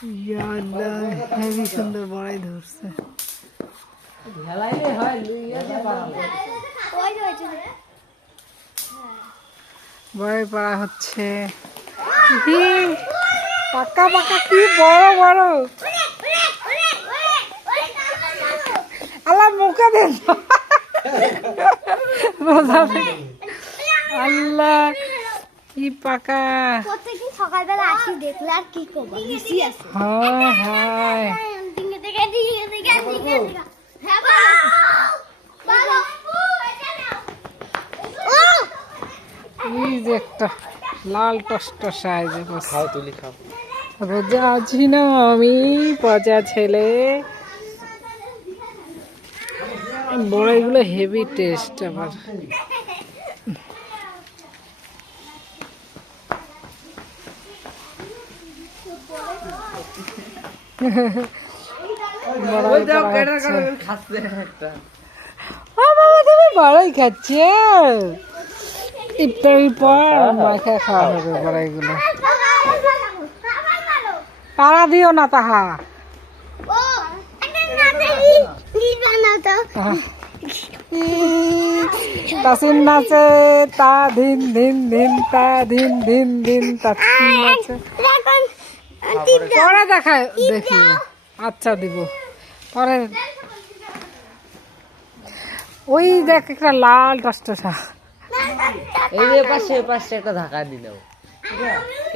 Heavy সুন্দর বড়াই ধরছে। বড়াই পাড়া হচ্ছে। পাকা পাকা কি বড় বড়, আল্লাহ মুখে দেন। আল্লাহ কি পাকা। সকালবেলা আসি দেখলে আর কি করবো, হায় হায় এই যে একটা লাল টসটসা, খাও তুলি খাও। রোজা আছি না আমি, পচা ছেলে। বড়াইগুলো হেভি টেস্ট আবার। বড়াই খাচ্ছে, ইফতারির পর মাখা খাওয়া হবে বড়াইগুলো। পাড়া দিও না তাহা। তাসিন নাচে, তা ধিন ধিন ধিন, তা ধিন ধিন ধিন, তাসিন নাচে। পরে দেখায় দেখি, আচ্ছা দিব পরে। ওই দেখ একটা লাল টসটসা। এই যে পাশে পাশে একটা ধাক্কা দিলাম,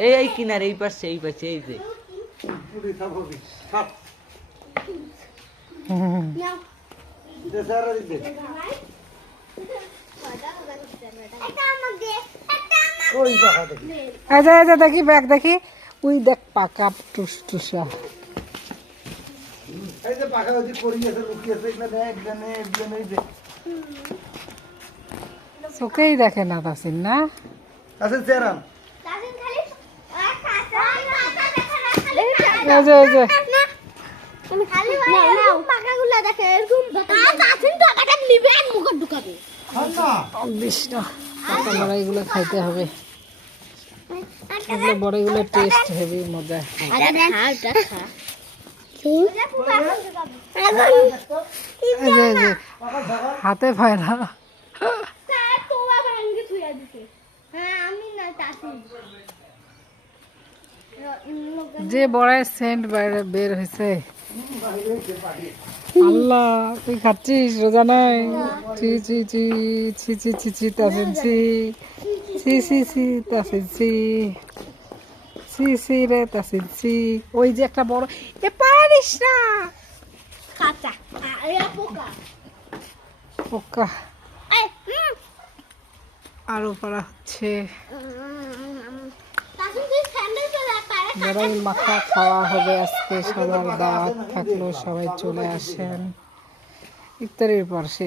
এই কিনার এই পাশে এই পাশে এই যে দেখি ব্যাগ দেখি, ওই দেখ পাকা টুসটুসা। চোখেই দেখে না তাসিন না। বড়াইগুলো খাইতে হবে, বড়াইগুলো টেস্ট হেভি মজা। হাতে পায় না। যে বড়াই সেন্ট বাইরে বের হয়েছে, আল্লাহ তুই খাচ্ছিস রোজা নাই? ছি ছি ছি ছি ছি ছি ছি তাসিন ছি ছি ছি ছি তাসিন ছি ছি ছি রে তাসিন ছি। ওই যে একটা বড়, এ পারিস না, পোকা আরো পারা হচ্ছে। বড়াই মাখা খাওয়া হবে আজকে, সবার দাওয়াত থাকলো, সবাই চলে আসেন ইফতারের পর। সে